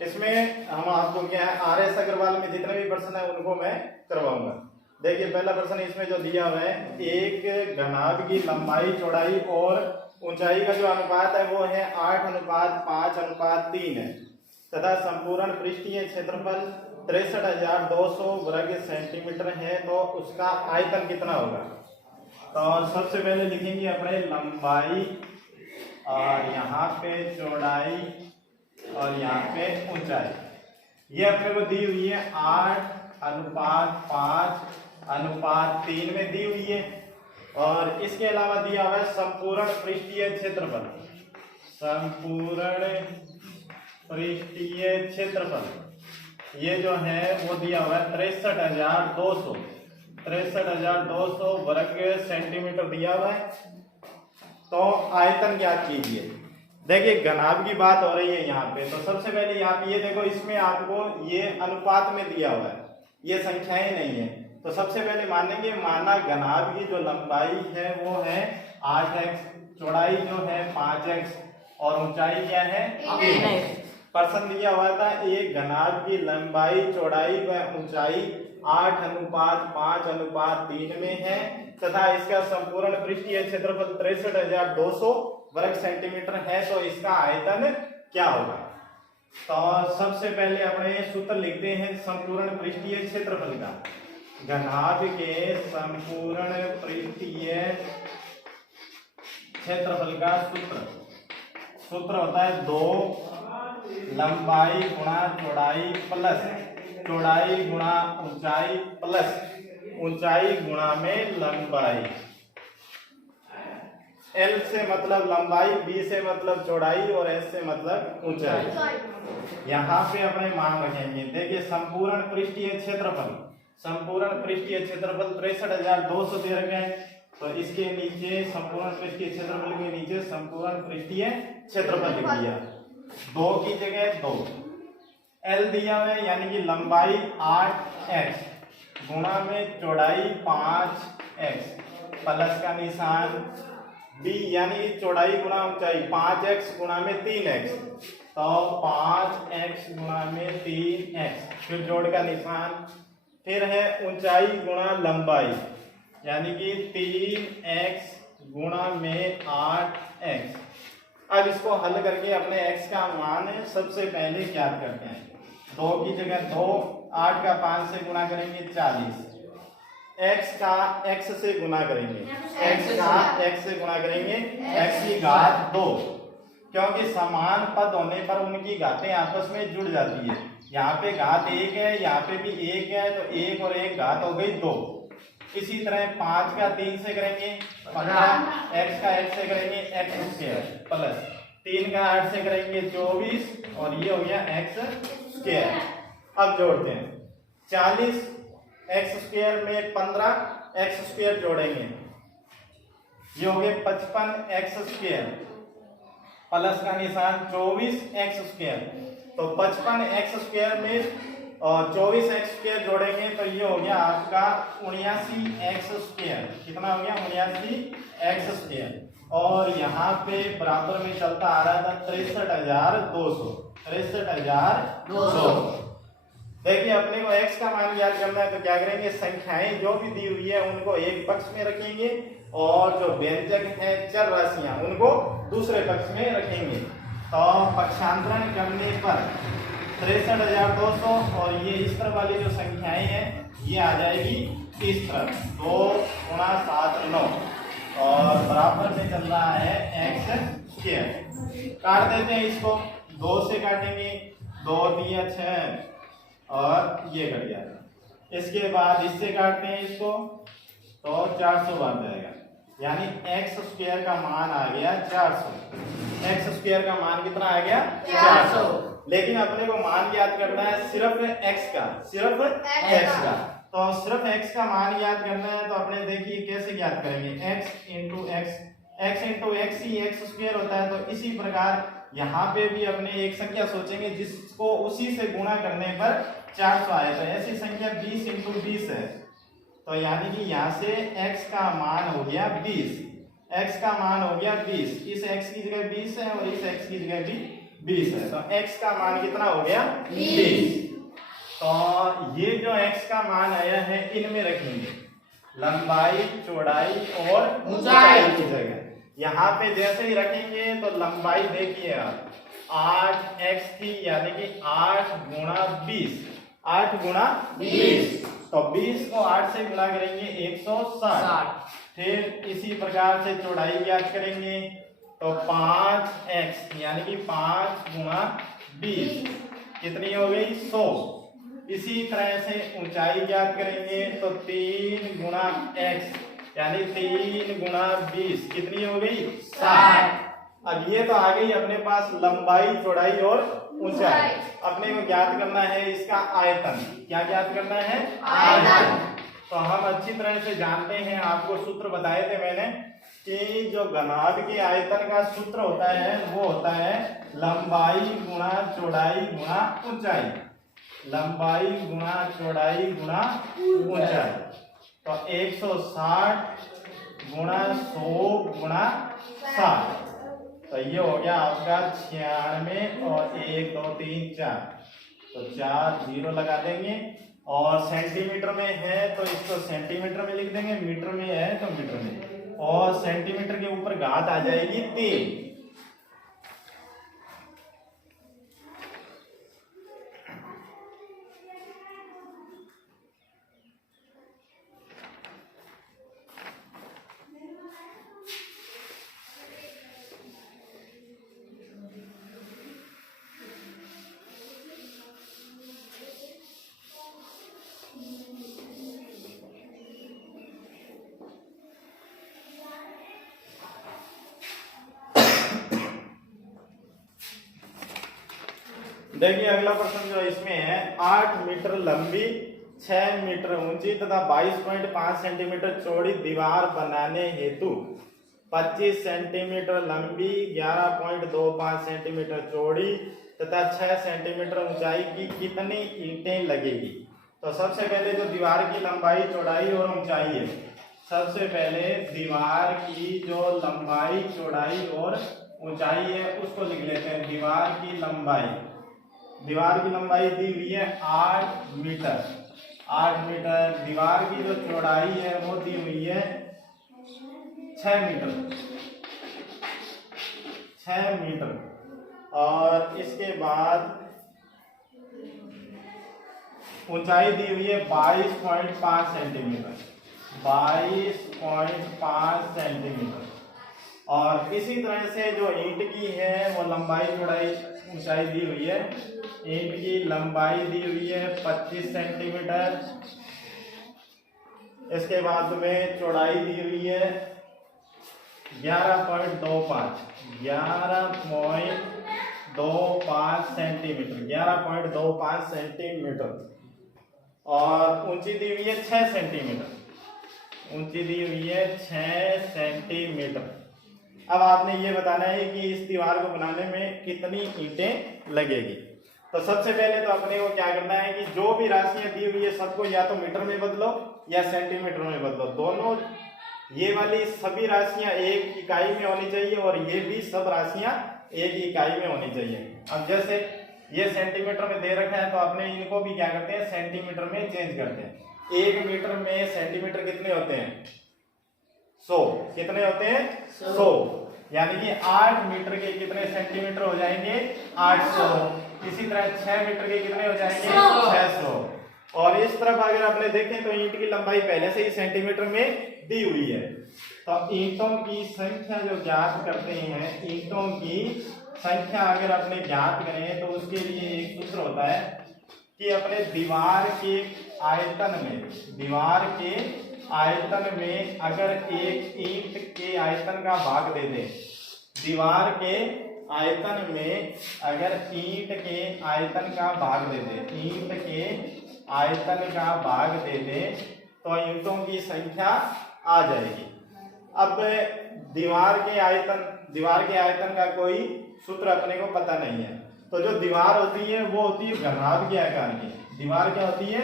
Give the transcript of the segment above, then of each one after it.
इसमें हम आपको क्या है RS अग्रवाल में जितने भी प्रश्न है उनको मैं करवाऊंगा। देखिए पहला प्रश्न इसमें जो दिया हुआ है, एक घनाभ की लंबाई चौड़ाई और ऊंचाई का जो अनुपात है वो है 8:5:3 है तथा संपूर्ण पृष्ठीय क्षेत्रफल 63,200 वर्ग सेंटीमीटर है, तो उसका आयतन कितना होगा। तो सबसे पहले लिखेंगे अपने लंबाई और यहाँ पे चौड़ाई और यहाँ पे ऊंचाई। ये अपने को दी हुई है 8:5:3 में दी हुई है। और इसके अलावा दिया हुआ है संपूर्ण पृष्ठीय क्षेत्रफल। संपूर्ण पृष्ठीय क्षेत्रफल ये जो है वो दिया हुआ है 63,200 वर्ग सेंटीमीटर दिया हुआ है। तो आयतन ज्ञात कीजिए। देखिए घनाभ की बात हो रही है यहाँ पे, तो सबसे पहले आप ये देखो, इसमें आपको ये अनुपात में दिया हुआ है, ये संख्याएं नहीं है। तो सबसे पहले मानेंगे, माना घनाभ की जो लंबाई है वो है 8x, चौड़ाई जो है 5x और ऊंचाई क्या है 3x। प्रश्न दिया हुआ था एक घनाभ की लंबाई चौड़ाई व ऊंचाई 8:5:3 में है तथा इसका संपूर्ण पृष्ठीय क्षेत्रफल 63,200 वर्ग सेंटीमीटर है, तो इसका आयतन क्या होगा। तो सबसे पहले अपने सूत्र लिखते हैं संपूर्ण पृष्ठीय क्षेत्रफल का। घनाभ के संपूर्ण पृष्ठीय क्षेत्रफल का सूत्र होता है 2 लंबाई गुणा चौड़ाई प्लस चौड़ाई गुणा ऊंचाई प्लस ऊंचाई गुणा में लंबाई। L से मतलब लंबाई, B से मतलब चौड़ाई और S से मतलब ऊंचाई। यहाँ पे अपने मान रखेंगे। देखिए संपूर्ण पृष्ठीय क्षेत्रफल 63,200 दे रखे हैं, तो इसके नीचे संपूर्ण पृष्ठीय क्षेत्रफल के नीचे संपूर्ण पृष्ठीय क्षेत्रफल लिख दिया। 2 की जगह 2, L दिया हुआ है यानी कि लंबाई 8x गुणा में चौड़ाई 5x प्लस का निशान B यानी चौड़ाई गुणा ऊंचाई 5x गुणा में 3x, तो 5x गुणा में 3x, फिर जोड़ का निशान, फिर है ऊंचाई गुणा लंबाई यानी कि 3x गुणा में 8x। अब इसको हल करके अपने x का मान सबसे पहले ज्ञात करते हैं। 2 की जगह 2, 8 का 5 से गुणा करेंगे 40, x का x से गुणा करेंगे, x से गुणा करेंगे x की घात 2, क्योंकि समान पद होने पर उनकी घातें आपस में जुड़ जाती है। यहाँ पे घात 1 है, यहाँ पे भी 1 है, तो 1 और 1 घात हो गई 2। इसी तरह 5 का 3 से करेंगे 15, x का x से करेंगे x स्क्वायर प्लस 3 का 8 से करेंगे 24 और ये हो गया x स्क्वायर। अब जोड़ते हैं 40 x स्क्वायर में 15 x स्क्वायर जोड़ेंगे, ये हो गए 55 x स्क्वायर प्लस का निशान 24 x स्क्वायर। तो 55 x स्क्वायर में और 24 x स्क्वायर जोड़ेंगे तो ये हो गया आपका 79 x स्क्वायर। कितना हो गया 79 x स्क्वायर। और यहाँ पे बराबर में चलता आ रहा था 63,200। देखिए अपने को x का मान याद करना है, तो क्या करेंगे, संख्याएं जो भी दी हुई है उनको एक पक्ष में रखेंगे और जो व्यंजक है चर राशियां उनको दूसरे पक्ष में रखेंगे। तो पक्षांतरण करने पर 63,200 और ये इस तरफ वाली जो संख्याएं हैं ये आ जाएगी इस तरफ 2 गुणा 7 9 और बराबर में चल रहा है x स्क्वायर। काट देते हैं इसको, 2 से काटेंगे 2 दिया 6 और ये कट गया। इसके बाद इससे काटते हैं इसको तो 400 बन जाएगा, यानी x स्क्वायर का मान आ गया 400। x स्क्वायर का मान कितना आ गया 400। लेकिन अपने को मान याद करना है सिर्फ x का, तो सिर्फ x का मान याद करना है। तो अपने देखिए कैसे याद करेंगे, x इंटू x ही x स्क्वायर होता है। तो इसी प्रकार यहाँ पे भी अपने एक संख्या सोचेंगे जिसको उसी से गुणा करने पर 400 आए, तो ऐसी संख्या 20 इंटू 20 है। तो यानी कि यहाँ से x का मान हो गया 20। x का मान हो गया 20, इस x की जगह 20 है और इस x की जगह भी 20 है, तो x का मान कितना हो गया 20। तो ये जो x का मान आया है इनमें रखेंगे लंबाई, चौड़ाई और ऊंचाई की जगह। यहाँ पे जैसे ही रखेंगे तो लंबाई देखिए आप 8x थी, यानी कि 8 गुणा 20, 8 गुणा 20, तो 20 को 8 से गुणा करेंगे 160। फिर इसी प्रकार से चौड़ाई ज्ञात करेंगे तो 5x यानी कि 5 गुणा 20 कितनी हो गई 100। इसी तरह से ऊंचाई ज्ञात करेंगे तो 3 गुणा x यानी 3 गुणा 20 कितनी हो गई 60। अब ये तो आ गई अपने पास लंबाई, चौड़ाई और ऊंचाई। अपने को ज्ञात करना है इसका आयतन। क्या ज्ञात करना है आयतन। तो हम अच्छी तरह से जानते हैं, आपको सूत्र बताए थे मैंने कि जो घनाभ के आयतन का सूत्र होता है वो होता है लंबाई गुणा चौड़ाई गुणा ऊंचाई, लंबाई गुणा चौड़ाई गुणा ऊंचाई। तो 160 गुणा 100 गुणा 60, तो ये हो गया आपका 96 और 1 2 3 4, तो 4 0 लगा देंगे। और सेंटीमीटर में है तो इसको सेंटीमीटर में लिख देंगे, मीटर में है तो मीटर में, और सेंटीमीटर के ऊपर घात आ जाएगी 3। देखिए अगला प्रश्न जो इसमें है 8 मीटर लंबी, 6 मीटर ऊंची तथा 22.5 सेंटीमीटर चौड़ी दीवार बनाने हेतु 25 सेंटीमीटर लंबी, 11.25 सेंटीमीटर चौड़ी तथा 6 सेंटीमीटर ऊंचाई की कितनी ईंटें लगेगी। तो सबसे पहले जो दीवार की लंबाई, चौड़ाई और ऊंचाई है, सबसे पहले दीवार की जो लंबाई, चौड़ाई और ऊंचाई है उसको लिख लेते हैं। दीवार की लंबाई, दीवार की लंबाई दी हुई है 8 मीटर, 8 मीटर। दीवार की जो चौड़ाई है वो दी हुई है 6 मीटर, 6 मीटर। और इसके बाद ऊंचाई दी हुई है 22.5 सेंटीमीटर, 22.5 सेंटीमीटर। और इसी तरह से जो ईंट की है वो लंबाई, चौड़ाई, ऊंचाई दी हुई है। ईंट की लंबाई दी हुई है 25 सेंटीमीटर, इसके बाद में चौड़ाई दी हुई है 11.25 सेंटीमीटर, 11.25 सेंटीमीटर। और ऊंची दी हुई है 6 सेंटीमीटर, ऊंची दी हुई है 6 सेंटीमीटर। अब आपने ये बताना है कि इस दीवार को बनाने में कितनी ईंटें लगेगी। तो सबसे पहले तो अपने को क्या करना है कि जो भी राशियां दी हुई है सबको या तो मीटर में बदलो या सेंटीमीटर में बदलो। दोनों ये वाली सभी राशियां एक इकाई में होनी चाहिए और ये भी सब राशियां एक इकाई में होनी चाहिए। अब जैसे ये सेंटीमीटर में दे रखा है तो अपने इनको भी क्या करते हैं सेंटीमीटर में चेंज करते हैं। 1 मीटर में सेंटीमीटर कितने होते हैं 100, कितने होते हैं 100, यानी कि 8 मीटर के कितने सेंटीमीटर हो जाएंगे 800। इसी तरह 6 मीटर के कितने हो जाएंगे 600। और इस तरफ अगर आपने देखें तो ईंट की लंबाई पहले से ही सेंटीमीटर में दी हुई है। तो ईंटों की संख्या जो ज्ञात करते हैं, ईंटों की संख्या अगर अपने ज्ञात करें तो उसके लिए एक सूत्र होता है कि अपने दीवार के आयतन में, दीवार के आयतन में अगर एक ईंट के आयतन का भाग दे दें, दीवार के आयतन में अगर ईंट के आयतन का भाग दे दें, ईंट के आयतन का भाग दे दें तो ईंटों की संख्या आ जाएगी। अब दीवार के आयतन का कोई सूत्र अपने को पता नहीं है, तो जो दीवार होती है वो होती है घनाभ के आकार की। दीवार क्या होती है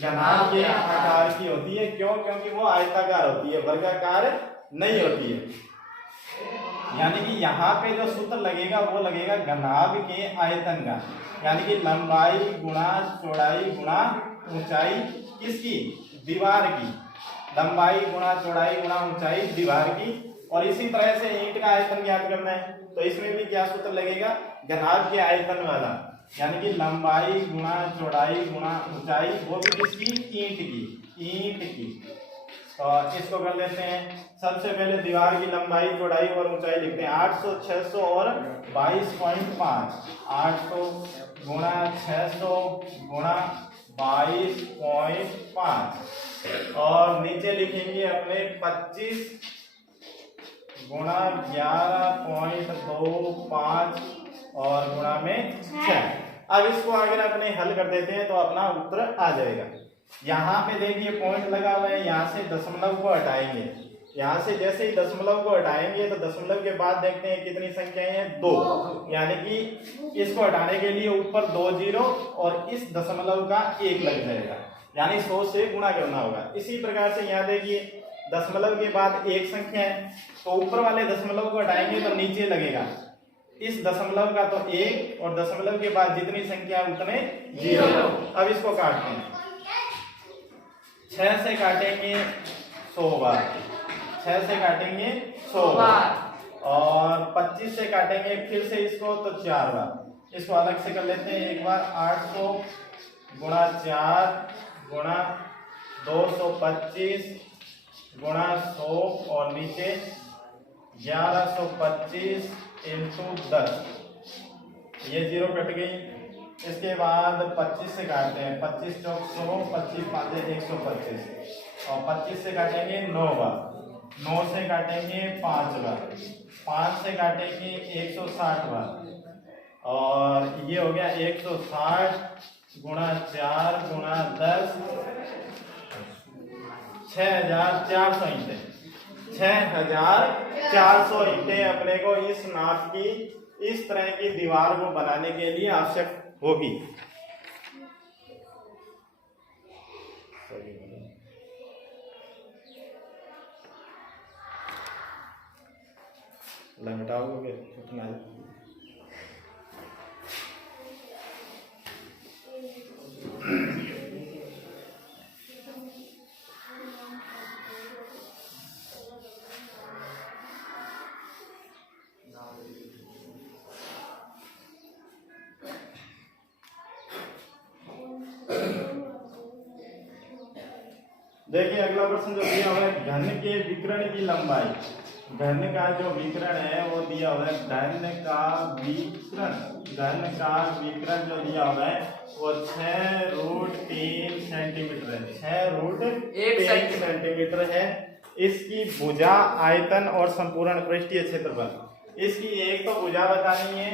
घनाभ के आकार की होती है। क्यों? क्योंकि वो आयताकार होती है, वर्गाकार नहीं होती है। यानी कि यहाँ पे जो सूत्र लगेगा वो लगेगा घनाभ के आयतन का, यानी कि लंबाई गुणा चौड़ाई गुणा ऊंचाई किसकी, दीवार की, लंबाई गुणा चौड़ाई गुणा ऊंचाई दीवार की। और इसी तरह से ईंट का आयतन ज्ञात करना है, तो इसमें भी क्या सूत्र लगेगा, घनाभ के आयतन वाला, यानी कि लंबाई गुणा चौड़ाई गुणा ऊंचाई, वो भी किसकी, ईंट की। तो इसको कर लेते हैं। सबसे पहले दीवार की लंबाई चौड़ाई और ऊंचाई लिखते हैं, 800 600 और 22.5, 800 गुणा 600 गुणा 22.5, और नीचे लिखेंगे अपने 25 गुणा 11.25 और गुणा में 6। अब इसको अगर अपने हल कर देते हैं तो अपना उत्तर आ जाएगा। यहाँ पे देखिए पॉइंट लगा हुआ है, यहाँ से दशमलव को हटाएंगे, यहाँ से जैसे ही दशमलव को हटाएंगे तो दशमलव के बाद देखते हैं कितनी संख्याएं हैं, 2, यानी कि इसको हटाने के लिए ऊपर 2 जीरो और इस दशमलव का 1 लग जाएगा, यानी 100 से गुणा करना होगा। इसी प्रकार से यहाँ देखिए दशमलव के बाद 1 संख्या है, तो ऊपर वाले दशमलव को हटाएंगे तो नीचे लगेगा इस दशमलव का तो 1 और दशमलव के बाद जितनी संख्या उतने 0। अब इसको काटते हैं, 6 से काटेंगे 100 बार, 6 से काटेंगे 100 बार, और 25 से काटेंगे फिर से इसको तो 4 बार। इसको अलग से कर लेते हैं एक बार, 800 गुणा 4 गुणा 225 गुणा 100 और नीचे 1125 इंटू 10, ये 0 कट गई। इसके बाद 25 से काटते हैं, 25 चौक 100, 25 5 125, और 25 से काटेंगे 9 बार, 9 से काटेंगे 5 बार, 5 से काटेंगे 160 बार, और ये हो गया 160 गुणा 4 गुणा 10, 6400 ईंटें, 6400 ईंटें अपने को इस नाप की, इस तरह की दीवार को बनाने के लिए आवश्यक होगी। लंगटाओगे उतना देखिए अगला प्रश्न जो दिया हुआ है, घन के विकर्ण की लंबाई, घन का जो विकर्ण है वो दिया हुआ है, घन का विकर्ण जो दिया हुआ है वो 6√3 सेंटीमीटर है, 6√1 सेंटीमीटर है। इसकी भुजा आयतन और संपूर्ण पृष्ठीय क्षेत्रफल, इसकी एक तो भुजा बतानी है